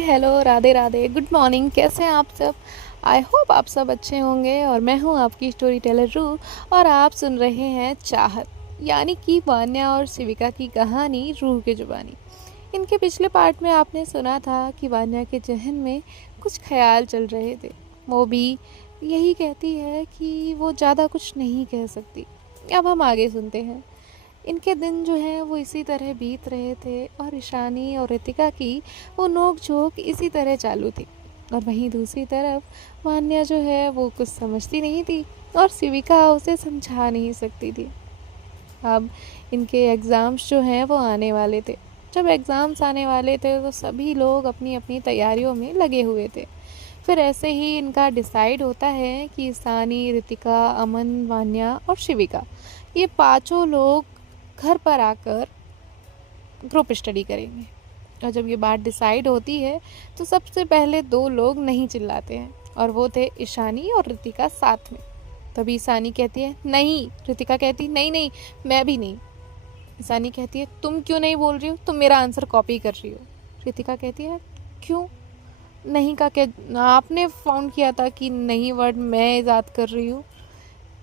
Hello, Radhe Radhe, good morning. कैसे हैं आप सब? आई होप आप सब अच्छे होंगे। और मैं हूँ आपकी स्टोरी टेलर रूह, और आप सुन रहे हैं चाहत, यानी कि वान्या और शिविका की कहानी रूह की जुबानी। इनके पिछले पार्ट में आपने सुना था कि वान्या के जहन में कुछ ख्याल चल रहे थे। वो भी यही कहती है कि वो ज़्यादा कुछ नहीं कह सकती। अब हम आगे सुनते हैं। इनके दिन जो हैं वो इसी तरह बीत रहे थे, और ईशानी और रितिका की वो नोक झोंक इसी तरह चालू थी। और वहीं दूसरी तरफ वान्या जो है वो कुछ समझती नहीं थी, और शिविका उसे समझा नहीं सकती थी। अब इनके एग्ज़ाम्स जो हैं वो आने वाले थे। जब एग्ज़ाम्स आने वाले थे तो सभी लोग अपनी अपनी तैयारियों में लगे हुए थे। फिर ऐसे ही इनका डिसाइड होता है कि ईशानी, रितिका, अमन, वान्या और शिविका, ये पांचों लोग घर पर आकर ग्रुप स्टडी करेंगे। और जब ये बात डिसाइड होती है तो सबसे पहले दो लोग नहीं चिल्लाते हैं, और वो थे ईशानी और रितिका साथ में। तभी ईशानी कहती है नहीं, रितिका कहती नहीं नहीं, मैं भी नहीं। ईशानी कहती है तुम क्यों नहीं बोल रही हो, तुम मेरा आंसर कॉपी कर रही हो। रितिका कहती है क्यों नहीं का, क्या आपने फाउंड किया था कि नहीं वर्ड मैं ईजाद कर रही हूँ।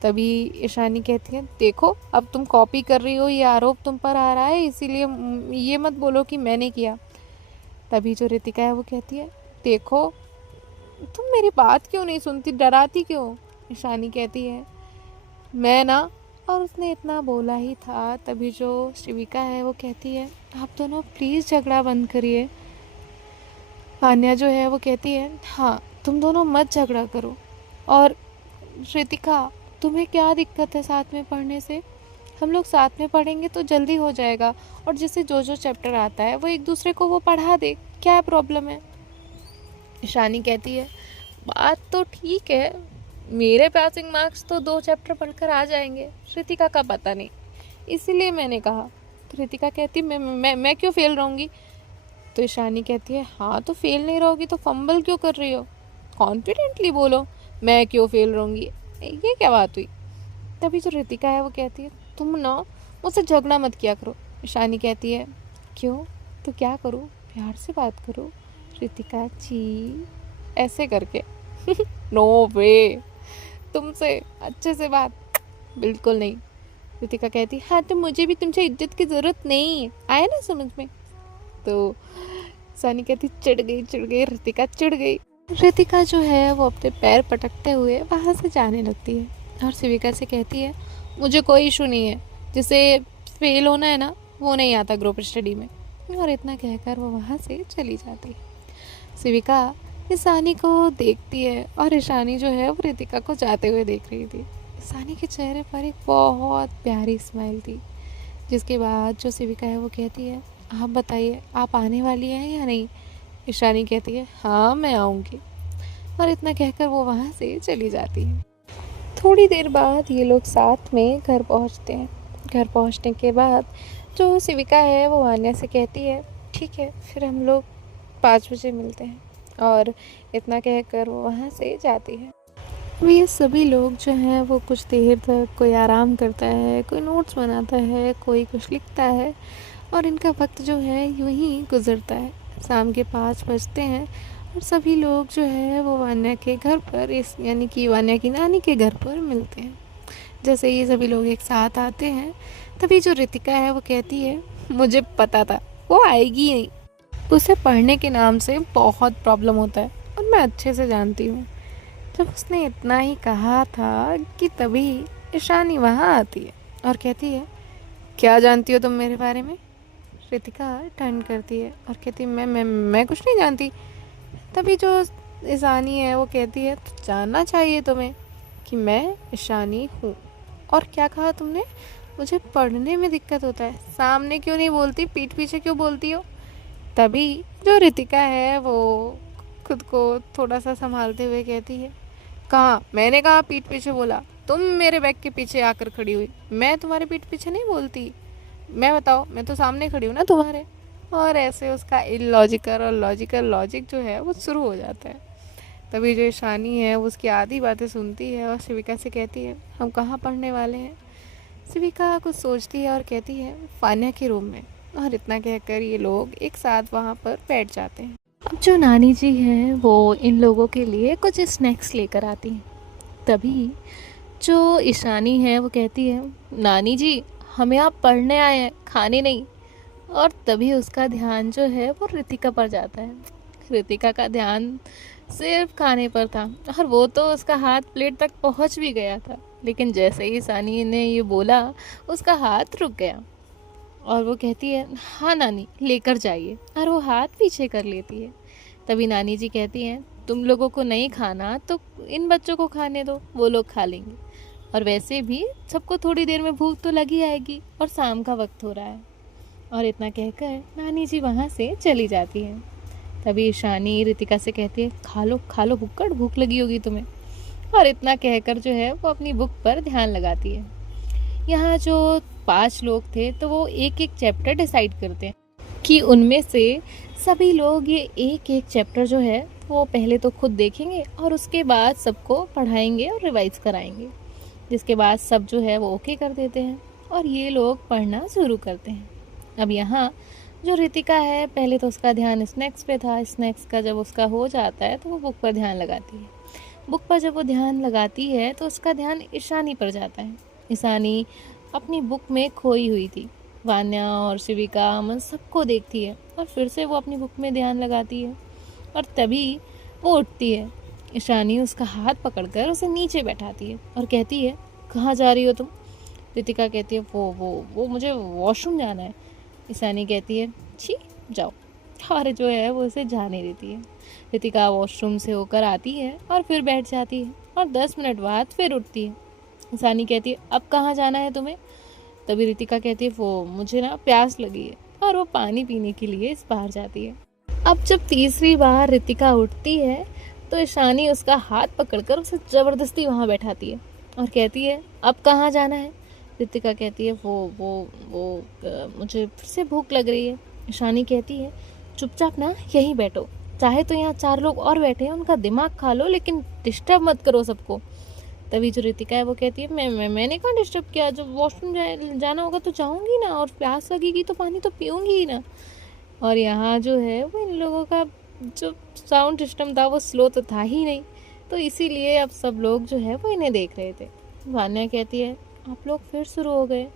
तभी ईशानी कहती है देखो, अब तुम कॉपी कर रही हो, ये आरोप तुम पर आ रहा है, इसीलिए ये मत बोलो कि मैंने किया। तभी जो रितिका है वो कहती है देखो, तुम मेरी बात क्यों नहीं सुनती, डराती क्यों। ईशानी कहती है मैं ना, और उसने इतना बोला ही था। तभी जो शिविका है वो कहती है आप दोनों प्लीज़ झगड़ा बंद करिए। आन्या जो है वो कहती है हाँ, तुम दोनों मत झगड़ा करो। और रितिका, तुम्हें क्या दिक्कत है साथ में पढ़ने से? हम लोग साथ में पढ़ेंगे तो जल्दी हो जाएगा, और जिसे जो जो चैप्टर आता है वो एक दूसरे को वो पढ़ा दे, क्या प्रॉब्लम है। ईशानी कहती है बात तो ठीक है, मेरे पासिंग मार्क्स तो 2 चैप्टर पढ़कर आ जाएंगे, रितिका का पता नहीं, इसीलिए मैंने कहा। तो रितिका कहती मैं क्यों फेल रहूँगी। तो ईशानी कहती है हाँ, तो फेल नहीं रहोगी तो फंबल क्यों कर रही हो, कॉन्फिडेंटली बोलो मैं क्यों फेल रहूँगी, ये क्या बात हुई। तभी जो रितिका है वो कहती है तुम ना मुझसे झगड़ा मत किया करो। ईशानी कहती है क्यों, तो क्या करूँ, प्यार से बात करो। रितिका जी ऐसे करके नो वे, तुमसे अच्छे से बात बिल्कुल नहीं। रितिका कहती हाँ, तो मुझे भी तुमसे इज्जत की ज़रूरत नहीं है, आया ना समझ में। तो सानी कहती चिढ़ गई, रितिका चिढ़ गई। रितिका जो है वो अपने पैर पटकते हुए वहाँ से जाने लगती है, और शिविका से कहती है मुझे कोई इशू नहीं है, जिसे फेल होना है ना वो नहीं आता ग्रुप स्टडी में। और इतना कहकर वो वहाँ से चली जाती है। शिविका ईशानी को देखती है, और ईशानी जो है वो रितिका को जाते हुए देख रही थी। ईशानी के चेहरे पर एक बहुत प्यारी स्माइल थी। जिसके बाद जो शिविका है वो कहती है आप बताइए, आप आने वाली हैं या नहीं। ईशानी कहती है हाँ मैं आऊँगी, और इतना कहकर वो वहाँ से चली जाती है। थोड़ी देर बाद ये लोग साथ में घर पहुँचते हैं। घर पहुँचने के बाद जो शिविका है वो वान्या से कहती है ठीक है, फिर हम लोग 5 बजे मिलते हैं, और इतना कहकर वो वहाँ से जाती है। अब ये सभी लोग जो हैं वो कुछ देर तक कोई आराम करता है, कोई नोट्स बनाता है, कोई कुछ लिखता है, और इनका वक्त जो है यूं ही गुजरता है। शाम के 5 बजते हैं, और सभी लोग जो है वो वान्या के घर पर, इस यानी कि वान्या की नानी के घर पर मिलते हैं। जैसे ये सभी लोग एक साथ आते हैं, तभी जो रितिका है वो कहती है मुझे पता था वो आएगी नहीं, उसे पढ़ने के नाम से बहुत प्रॉब्लम होता है, और मैं अच्छे से जानती हूँ। जब उसने इतना ही कहा था कि तभी ईशानी वहाँ आती है और कहती है क्या जानती हो तुम मेरे बारे में। रितिका टर्न करती है और कहती है मैं कुछ नहीं जानती। तभी जो ईशानी है वो कहती है तो जानना चाहिए तुम्हें कि मैं ईशानी हूँ। और क्या कहा तुमने, मुझे पढ़ने में दिक्कत होता है, सामने क्यों नहीं बोलती, पीठ पीछे क्यों बोलती हो। तभी जो रितिका है वो खुद को थोड़ा सा संभालते हुए कहती है कहाँ, मैंने कहा पीठ पीछे बोला, तुम मेरे बैग के पीछे आकर खड़ी हुई, मैं तुम्हारे पीठ पीछे नहीं बोलती। मैं बताओ, मैं तो सामने खड़ी हूँ ना तुम्हारे। और ऐसे उसका इलॉजिकल और लॉजिकल लॉजिक जो है वो शुरू हो जाता है। तभी जो ईशानी है वो उसकी आधी बातें सुनती है, और शिविका से कहती है हम कहाँ पढ़ने वाले हैं। शिविका कुछ सोचती है और कहती है वान्या के रूम में। और इतना कहकर ये लोग एक साथ वहाँ पर बैठ जाते हैं। अब जो नानी जी हैं वो इन लोगों के लिए कुछ स्नैक्स लेकर आती हैं। तभी जो ईशानी है वो कहती है, नानी जी हम यहाँ पढ़ने आए हैं, खाने नहीं। और तभी उसका ध्यान जो है वो रितिका पर जाता है। रितिका का ध्यान सिर्फ खाने पर था, और वो तो उसका हाथ प्लेट तक पहुंच भी गया था, लेकिन जैसे ही ईशानी ने ये बोला उसका हाथ रुक गया। और वो कहती है, हाँ नानी लेकर जाइए, और वो हाथ पीछे कर लेती है। तभी नानी जी कहती हैं, तुम लोगों को नहीं खाना तो इन बच्चों को खाने दो, वो लोग खा लेंगे। और वैसे भी सबको थोड़ी देर में भूख तो लगी आएगी, और शाम का वक्त हो रहा है। और इतना कहकर नानी जी वहाँ से चली जाती हैं। तभी ईशानी रितिका से कहती है, खा लो भुक्कड़, भूख लगी होगी तुम्हें। और इतना कहकर जो है वो अपनी बुक पर ध्यान लगाती है। यहाँ जो 5 लोग थे तो वो एक एक चैप्टर डिसाइड करते हैं कि उनमें से सभी लोग ये एक एक चैप्टर जो है वो पहले तो खुद देखेंगे, और उसके बाद सबको पढ़ाएंगे और रिवाइज कराएंगे। जिसके बाद सब जो है वो ओके कर देते हैं, और ये लोग पढ़ना शुरू करते हैं। अब यहाँ जो रितिका है, पहले तो उसका ध्यान स्नैक्स पे था। स्नैक्स का जब उसका हो जाता है तो वो बुक पर ध्यान लगाती है। बुक पर जब वो ध्यान लगाती है तो उसका ध्यान ईशानी पर जाता है। ईशानी अपनी बुक में खोई हुई थी। वान्या और शिविका, अमन सबको देखती है, और फिर से वो अपनी बुक में ध्यान लगाती है। और तभी वो उठती है। ईशानी उसका हाथ पकड़कर उसे नीचे बैठाती है और कहती है, कहाँ जा रही हो तुम? रितिका कहती है, वो मुझे वॉशरूम जाना है। ईशानी कहती है, छी जाओ। और जो है वो उसे जाने देती है। रितिका वॉशरूम से होकर आती है और फिर बैठ जाती है, और 10 मिनट बाद फिर उठती है। ईशानी कहती है, अब कहाँ जाना है तुम्हें? तभी रितिका कहती है, वो मुझे ना प्यास लगी है, और वो पानी पीने के लिए इस बाहर जाती है। अब जब तीसरी बार रितिका उठती है तो ईशानी उसका हाथ पकड़कर उसे ज़बरदस्ती वहाँ बैठाती है और कहती है, अब कहाँ जाना है? रितिका कहती है, मुझे फिर से भूख लग रही है। ईशानी कहती है, चुपचाप ना यहीं बैठो, चाहे तो यहाँ 4 लोग और बैठे हैं, उनका दिमाग खा लो, लेकिन डिस्टर्ब मत करो सबको। तभी जो रितिका है वो कहती है, मैंने कहाँ डिस्टर्ब किया, जब वॉशरूम जाना होगा तो जाऊँगी ना, और प्यास लगेगी तो पानी तो पीऊँगी ही ना। और यहाँ जो है वो इन लोगों का जो साउंड सिस्टम था वो स्लो तो था ही नहीं, तो इसीलिए अब सब लोग जो है वो इन्हें देख रहे थे। वान्या कहती है, आप लोग फिर शुरू हो गए।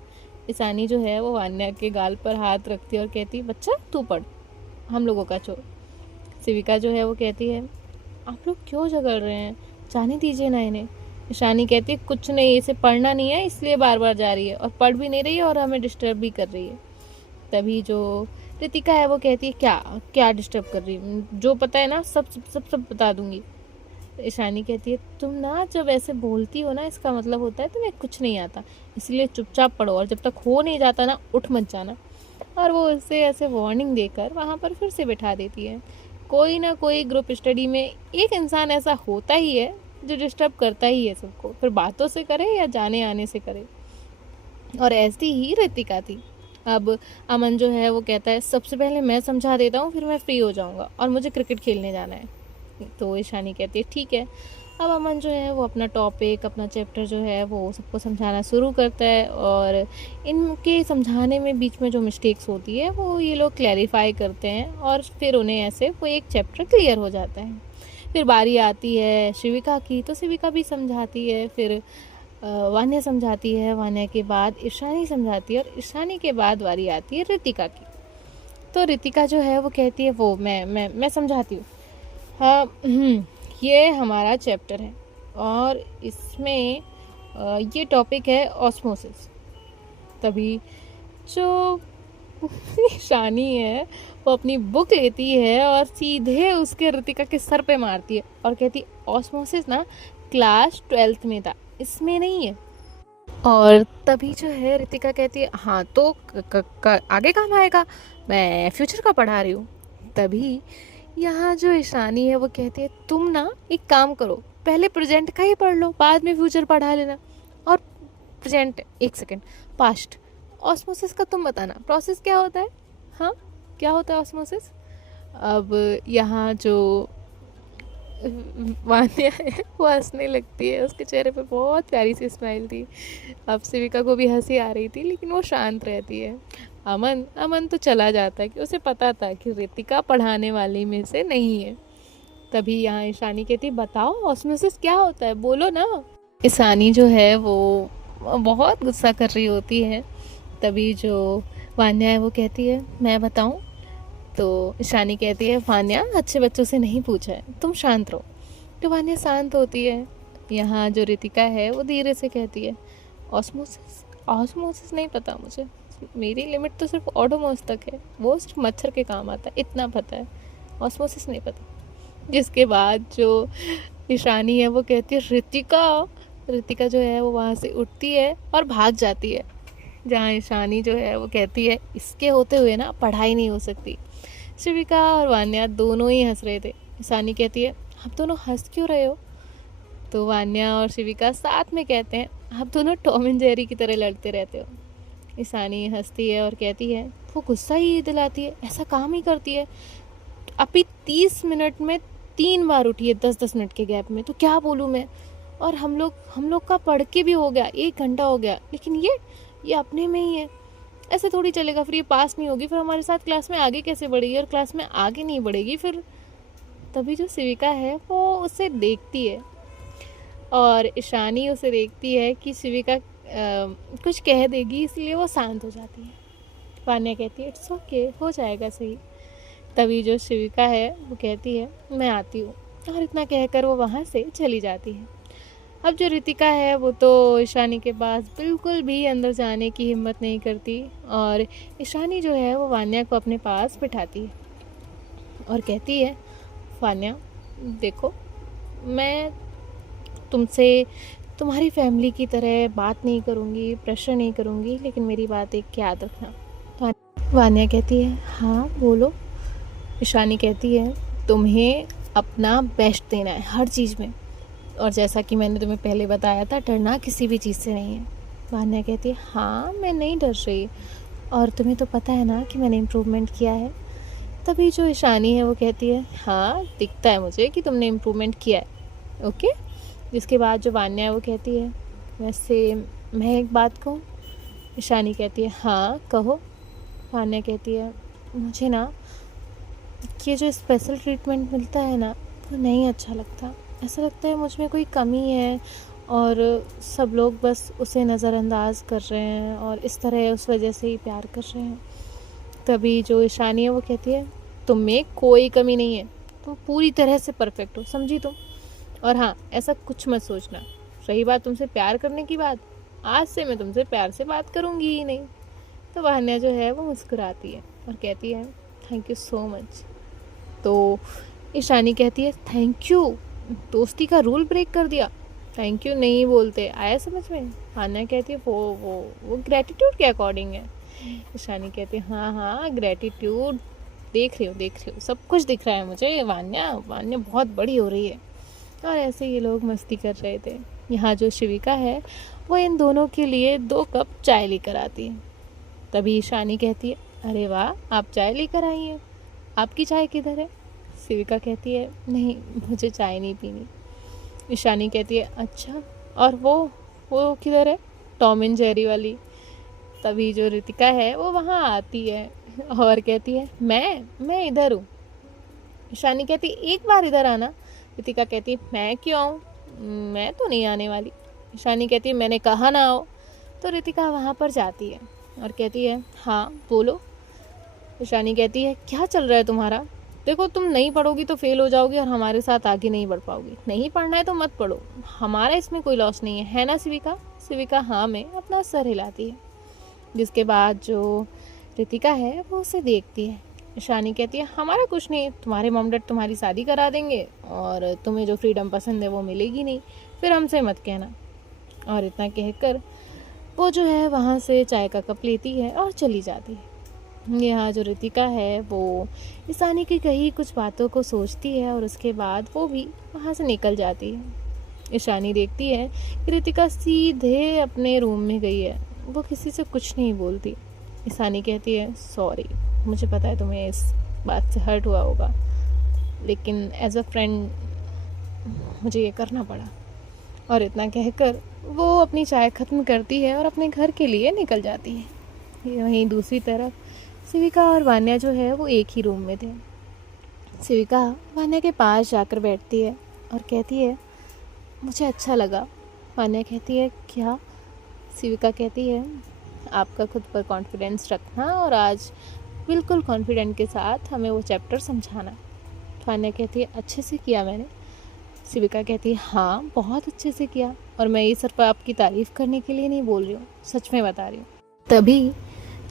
ईशानी जो है वो वान्या के गाल पर हाथ रखती है और कहती है, बच्चा तू पढ़, हम लोगों का छोड़। शिविका जो है वो कहती है, आप लोग क्यों झगड़ रहे हैं, जाने दीजिए ना इन्हें। ईशानी कहती है, कुछ नहीं, इसे पढ़ना नहीं है इसलिए बार बार जा रही है, और पढ़ भी नहीं रही है और हमें डिस्टर्ब भी कर रही है। तभी जो रितिका है वो कहती है, क्या क्या डिस्टर्ब कर रही हूँ, जो पता है ना सब सब सब सब बता दूंगी। ईशानी कहती है, तुम ना जब ऐसे बोलती हो ना, इसका मतलब होता है तुम्हें कुछ नहीं आता, इसलिए चुपचाप पढ़ो, और जब तक हो नहीं जाता ना उठ मत जाना। और वो उसे ऐसे वार्निंग देकर वहाँ पर फिर से बैठा देती है। कोई ना कोई ग्रुप स्टडी में एक इंसान ऐसा होता ही है जो डिस्टर्ब करता ही है सबको, फिर बातों से करे या जाने आने से करे। और ऐसी ही रितिका थी। अब अमन जो है वो कहता है, सबसे पहले मैं समझा देता हूँ, फिर मैं फ्री हो जाऊँगा, और मुझे क्रिकेट खेलने जाना है। तो ईशानी कहती है, ठीक है। अब अमन जो है वो अपना टॉपिक, अपना चैप्टर जो है वो सबको समझाना शुरू करता है, और इनके समझाने में बीच में जो मिस्टेक्स होती है वो ये लोग क्लैरिफाई करते हैं, और फिर उन्हें ऐसे वो एक चैप्टर क्लियर हो जाता है। फिर बारी आती है शिविका की, तो शिविका भी समझाती है, फिर वान्या समझाती है, वान्या के बाद ईशानी समझाती है, और ईशानी के बाद वारी आती है रितिका की। तो रितिका जो है वो कहती है, वो मैं समझाती हूँ। हाँ, ये हमारा चैप्टर है, और इसमें ये टॉपिक है ऑस्मोसिस। तभी जो ईशानी है वो अपनी बुक लेती है और सीधे उसके रितिका के सर पे मारती है और कहती है, ऑस्मोसिस ना क्लास 12th में था, इसमें नहीं है। और तभी जो है रितिका कहती है, हाँ तो आगे काम आएगा, मैं फ्यूचर का पढ़ा रही हूँ। तभी यहाँ जो ईशानी है वो कहती है, तुम ना एक काम करो, पहले प्रेजेंट का ही पढ़ लो, बाद में फ्यूचर पढ़ा लेना। और प्रेजेंट, एक सेकेंड, पास्ट, ऑस्मोसिस का तुम बताना प्रोसेस क्या होता है। हाँ, क्या होता है ऑस्मोसिस? अब यहाँ जो वान्या है वो हंसने लगती है, उसके चेहरे पे बहुत प्यारी सी स्माइल थी। अब शिविका को भी हंसी आ रही थी, लेकिन वो शांत रहती है। अमन अमन तो चला जाता है कि उसे पता था कि रितिका पढ़ाने वाली में से नहीं है। तभी यहाँ ईशानी कहती है, बताओ ऑस्मोसिस क्या होता है, बोलो ना। ईशानी जो है वो बहुत गुस्सा कर रही होती है। तभी जो वान्या है वो कहती है, मैं बताऊं। तो ईशानी कहती है, वान्या अच्छे बच्चों से नहीं पूछा है, तुम शांत रहो। तो वान्या शांत होती है। यहाँ जो रितिका है वो धीरे से कहती है, ऑस्मोसिस ऑस्मोसिस नहीं पता मुझे, मेरी लिमिट तो सिर्फ ओडोमॉस तक है, वो सिर्फ मच्छर के काम आता है, इतना पता है, ऑस्मोसिस नहीं पता। जिसके बाद जो ईशानी है वो कहती है, रितिका। रितिका जो है वो वहाँ से उठती है और भाग जाती है। जहाँ ईशानी जो है वो कहती है, इसके होते हुए ना पढ़ाई नहीं हो सकती। शिविका और वान्या दोनों ही हंस रहे थे। ईशानी कहती है, आप दोनों हंस क्यों रहे हो? तो वान्या और शिविका साथ में कहते हैं, आप दोनों टॉम एंड जेरी की तरह लड़ते रहते हो। ईशानी हंसती है और कहती है, वो गुस्सा ही दिलाती है, ऐसा काम ही करती है। अभी 30 मिनट में 3 बार उठी है 10-10 मिनट के गैप में, तो क्या बोलूँ मैं। और हम लोग का पढ़ के भी हो गया, 1 घंटा हो गया, लेकिन ये अपने में ही है। ऐसे थोड़ी चलेगा, फिर ये पास नहीं होगी, फिर हमारे साथ क्लास में आगे कैसे बढ़ेगी, और क्लास में आगे नहीं बढ़ेगी फिर। तभी जो शिविका है वो उसे देखती है और ईशानी उसे देखती है कि शिविका कुछ कह देगी, इसलिए वो शांत हो जाती है। वान्या कहती है, इट्स ओके, हो जाएगा सही। तभी जो शिविका है वो कहती है, मैं आती हूँ, और इतना कहकर वो वहाँ से चली जाती है। अब जो रितिका है वो तो ईशानी के पास बिल्कुल भी अंदर जाने की हिम्मत नहीं करती, और ईशानी जो है वो वान्या को अपने पास बिठाती है और कहती है, वान्या देखो, मैं तुमसे तुम्हारी फैमिली की तरह बात नहीं करूँगी, प्रेशर नहीं करूँगी, लेकिन मेरी बात एक याद रखना। वान्या कहती है, हाँ बोलो। ईशानी कहती है, तुम्हें अपना बेस्ट देना है हर चीज़ में, और जैसा कि मैंने तुम्हें पहले बताया था, डरना किसी भी चीज़ से नहीं है। वान्या कहती है, हाँ मैं नहीं डर रही, और तुम्हें तो पता है ना कि मैंने इम्प्रूवमेंट किया है। तभी जो ईशानी है वो कहती है, हाँ दिखता है मुझे कि तुमने इम्प्रूवमेंट किया है, ओके। जिसके बाद जो वान्या है वो कहती है, वैसे मैं एक बात कहूँ? ईशानी कहती है, हाँ कहो। वान्या कहती है, मुझे ना ये जो स्पेशल ट्रीटमेंट मिलता है ना, वो नहीं अच्छा लगता। ऐसा लगता है मुझ में कोई कमी है, और सब लोग बस उसे नज़रअंदाज कर रहे हैं, और इस तरह उस वजह से ही प्यार कर रहे हैं। तभी जो ईशानी है वो कहती है, तुम में कोई कमी नहीं है, तुम पूरी तरह से परफेक्ट हो, समझी तुम। और हाँ, ऐसा कुछ मत सोचना। रही बात तुमसे प्यार करने की बात, आज से मैं तुमसे प्यार से बात करूँगी ही नहीं। तो वान्या जो है वो मुस्कुराती है और कहती है, थैंक यू सो मच। तो ईशानी कहती है, थैंक यू, दोस्ती का रूल ब्रेक कर दिया, थैंक यू नहीं बोलते, आया समझ में। वान्या कहती है, वो ग्रेटिट्यूड के अकॉर्डिंग है। ईशानी कहती है, हाँ हाँ ग्रेटिट्यूड, देख रही हो, सब कुछ दिख रहा है मुझे। वान्या बहुत बड़ी हो रही है। और ऐसे ये लोग मस्ती कर रहे थे। यहाँ जो शिविका है वो इन दोनों के लिए 2 कप चाय लेकर आती है। तभी ईशानी कहती है, अरे वाह, आप चाय लेकर आई हैं, आपकी चाय किधर है? शिविका कहती है, नहीं मुझे चाय नहीं पीनी। ईशानी कहती है, अच्छा, और वो किधर है, टॉम एंड जेरी वाली? तभी जो रितिका है वो वहाँ आती है और कहती है, मैं इधर हूँ। ईशानी कहती है, एक बार इधर आना। रितिका कहती है, मैं क्यों आऊँ, मैं तो नहीं आने वाली। ईशानी कहती है, मैंने कहा ना आओ। तो रितिका वहाँ पर जाती है और कहती है, हाँ बोलो। ईशानी कहती है, क्या चल रहा है तुम्हारा? देखो, तुम नहीं पढ़ोगी तो फेल हो जाओगी और हमारे साथ आगे नहीं बढ़ पाओगी। नहीं पढ़ना है तो मत पढ़ो, हमारा इसमें कोई लॉस नहीं है ना शिविका? शिविका हाँ में अपना सर हिलाती है। जिसके बाद जो रितिका है वो उसे देखती है। ईशानी कहती है, हमारा कुछ नहीं, तुम्हारे मॉम डैड तुम्हारी शादी करा देंगे और तुम्हें जो फ्रीडम पसंद है वो मिलेगी नहीं, फिर हमसे मत कहना। और इतना कहकर वो जो है वहाँ से चाय का कप लेती है और चली जाती है। यहाँ जो रितिका है वो ईशानी की कही कुछ बातों को सोचती है और उसके बाद वो भी वहाँ से निकल जाती है। ईशानी देखती है कि रितिका सीधे अपने रूम में गई है, वो किसी से कुछ नहीं बोलती। ईशानी कहती है, सॉरी, मुझे पता है तुम्हें इस बात से हर्ट हुआ होगा, लेकिन एज अ फ्रेंड मुझे ये करना पड़ा। और इतना कहकर वो अपनी चाय ख़त्म करती है और अपने घर के लिए निकल जाती है। वहीं दूसरी तरफ सिविका और वान्या जो है वो एक ही रूम में थे। सिविका वान्या के पास जाकर बैठती है और कहती है, मुझे अच्छा लगा। वान्या कहती है, क्या? सिविका कहती है, आपका खुद पर कॉन्फिडेंस रखना और आज बिल्कुल कॉन्फिडेंट के साथ हमें वो चैप्टर समझाना। वान्या कहती है, अच्छे से किया मैंने। सिविका कहती है, हाँ बहुत अच्छे से किया, और मैं ये सिर्फ आपकी तारीफ़ करने के लिए नहीं बोल रही हूँ, सच में बता रही हूँ। तभी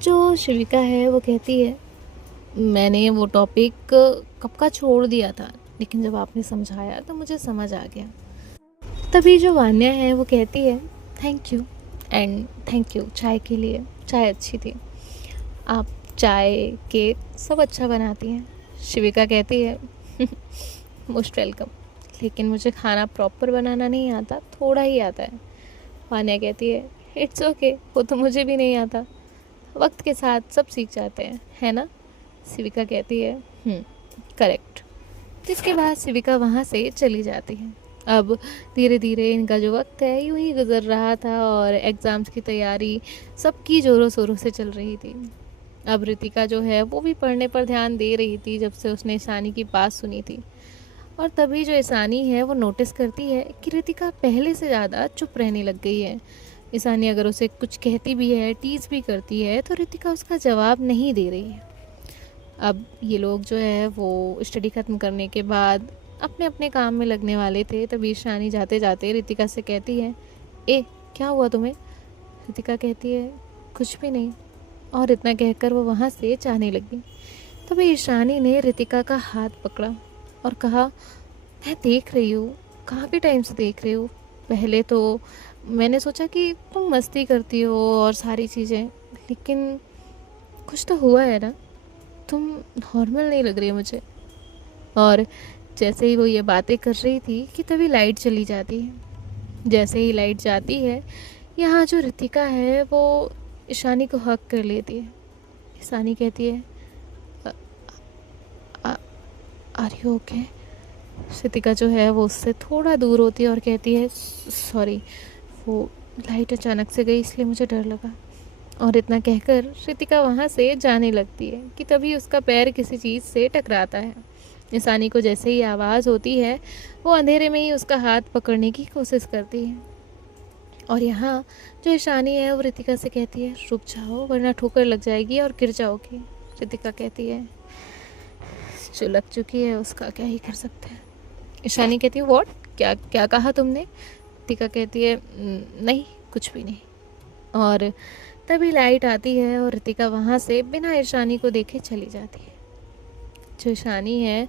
जो शिविका है वो कहती है, मैंने वो टॉपिक कब का छोड़ दिया था, लेकिन जब आपने समझाया तो मुझे समझ आ गया। तभी जो वान्या है वो कहती है, thank you and thank you चाय के लिए, चाय अच्छी थी, आप चाय केक सब अच्छा बनाती हैं। शिविका कहती है, मोस्ट वेलकम, लेकिन मुझे खाना प्रॉपर बनाना नहीं आता, थोड़ा ही आता है। वान्या कहती है, इट्स ओके, वो तो मुझे भी नहीं आता, वक्त के साथ सब सीख जाते हैं, है ना? सिविका कहती है, करेक्ट। जिसके बाद सिविका वहाँ से चली जाती है। अब धीरे धीरे इनका जो वक्त है यूं ही गुजर रहा था और एग्ज़ाम्स की तैयारी सबकी ज़ोरों शोरों से चल रही थी। अब रितिका जो है वो भी पढ़ने पर ध्यान दे रही थी जब से उसने ईशानी की बात सुनी थी। और तभी जो ईशानी है वो नोटिस करती है कि रितिका पहले से ज़्यादा चुप रहने लग गई है। ईशानी अगर उसे कुछ कहती भी है, टीज़ भी करती है, तो रितिका उसका जवाब नहीं दे रही है। अब ये लोग जो है वो स्टडी ख़त्म करने के बाद अपने अपने काम में लगने वाले थे, तभी ईशानी जाते जाते रितिका से कहती है, ए क्या हुआ तुम्हें? रितिका कहती है, कुछ भी नहीं, और इतना कहकर वो वहाँ से जाने लगी। तभी ईशानी ने रितिका का हाथ पकड़ा और कहा, मैं देख रही हूँ, काफ़ी टाइम से देख रही हूँ। पहले तो मैंने सोचा कि तुम मस्ती करती हो और सारी चीज़ें, लेकिन कुछ तो हुआ है ना, तुम नॉर्मल नहीं लग रही मुझे। और जैसे ही वो ये बातें कर रही थी कि तभी लाइट चली जाती है। जैसे ही लाइट जाती है, यहाँ जो रितिका है वो ईशानी को हक कर लेती है। ईशानी कहती है, आर यू ओके? रितिका जो है वो उससे थोड़ा दूर होती है और कहती है, सॉरी, वो लाइट अचानक से गई इसलिए मुझे डर लगा। और इतना कहकर रितिका वहाँ से जाने लगती है कि तभी उसका पैर किसी चीज़ से टकराता है। ईशानी को जैसे ही आवाज़ होती है वो अंधेरे में ही उसका हाथ पकड़ने की कोशिश करती है। और यहाँ जो ईशानी है वो रितिका से कहती है, रुक जाओ वरना ठोकर लग जाएगी और गिर जाओगी। रितिका कहती है, जो लग चुकी है उसका क्या ही कर सकते हैं। ईशानी कहती है, व्हाट, क्या क्या कहा तुमने? रितिका कहती है, नहीं कुछ भी नहीं। और तभी लाइट आती है और रितिका वहाँ से बिना ईशानी को देखे चली जाती है। जो ईशानी है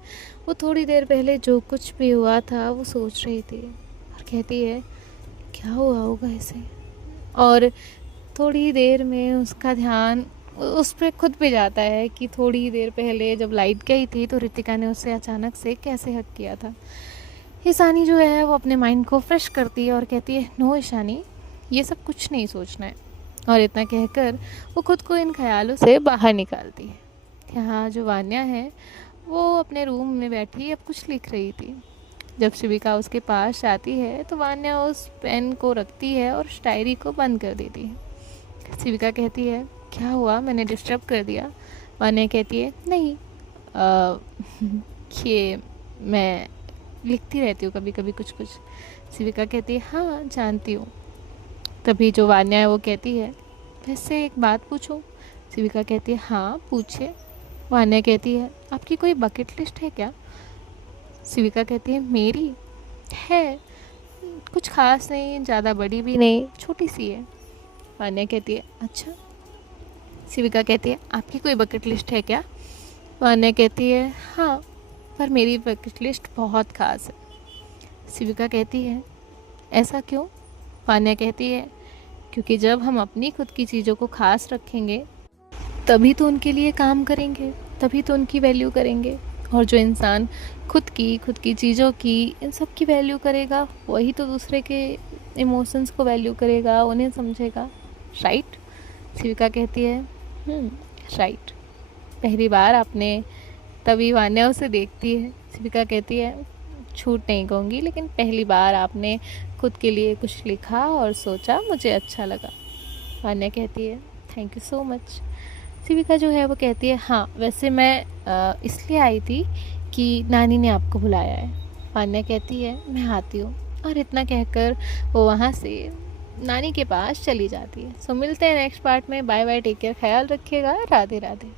वो थोड़ी देर पहले जो कुछ भी हुआ था वो सोच रही थी और कहती है, क्या हुआ होगा इसे? और थोड़ी देर में उसका ध्यान उस पर खुद पे जाता है कि थोड़ी देर पहले जब लाइट गई थी तो रितिका ने उससे अचानक से कैसे हक किया था। ईशानी जो है वो अपने माइंड को फ्रेश करती है और कहती है, नो ईशानी, ये सब कुछ नहीं सोचना है। और इतना कहकर वो खुद को इन ख्यालों से बाहर निकालती है। यहाँ जो वान्या है वो अपने रूम में बैठी अब कुछ लिख रही थी। जब शिविका उसके पास आती है तो वान्या उस पेन को रखती है और डायरी को बंद कर देती है। शिविका कहती है, क्या हुआ, मैंने डिस्टर्ब कर दिया? वान्या कहती है, नहीं, ये मैं लिखती रहती हूँ कभी कभी कुछ कुछ। शिविका कहती है, हाँ जानती हूँ। तभी जो वान्या है वो कहती है, वैसे एक बात पूछूं? शिविका कहती है, हाँ पूछे। वान्या कहती है, आपकी कोई बकेट लिस्ट है क्या? शिविका कहती है, मेरी है, कुछ खास नहीं, ज़्यादा बड़ी भी नहीं, छोटी सी है। वान्या कहती है, अच्छा। शिविका कहती है, आपकी कोई बकेट लिस्ट है क्या? वान्या कहती है, हाँ, पर मेरी बकेट लिस्ट बहुत खास है। शिविका कहती है, ऐसा क्यों? वान्या कहती है, क्योंकि जब हम अपनी खुद की चीज़ों को खास रखेंगे तभी तो उनके लिए काम करेंगे, तभी तो उनकी वैल्यू करेंगे। और जो इंसान खुद की चीज़ों की, इन सब की वैल्यू करेगा वही तो दूसरे के इमोशंस को वैल्यू करेगा, उन्हें समझेगा, राइट? शिविका कहती है, राइट। पहली बार आपने, तभी वान्या उसे देखती है। शिविका कहती है, झूठ नहीं कहूँगी, लेकिन पहली बार आपने खुद के लिए कुछ लिखा और सोचा, मुझे अच्छा लगा। वान्या कहती है, थैंक यू सो मच। शिविका जो है वो कहती है, हाँ वैसे मैं इसलिए आई थी कि नानी ने आपको बुलाया है। वान्या कहती है, मैं आती हूँ। और इतना कहकर वो वहाँ से नानी के पास चली जाती है। सो मिलते हैं नेक्स्ट पार्ट में। बाय बाय, टेक केयर, ख्याल रखिएगा, राधे राधे।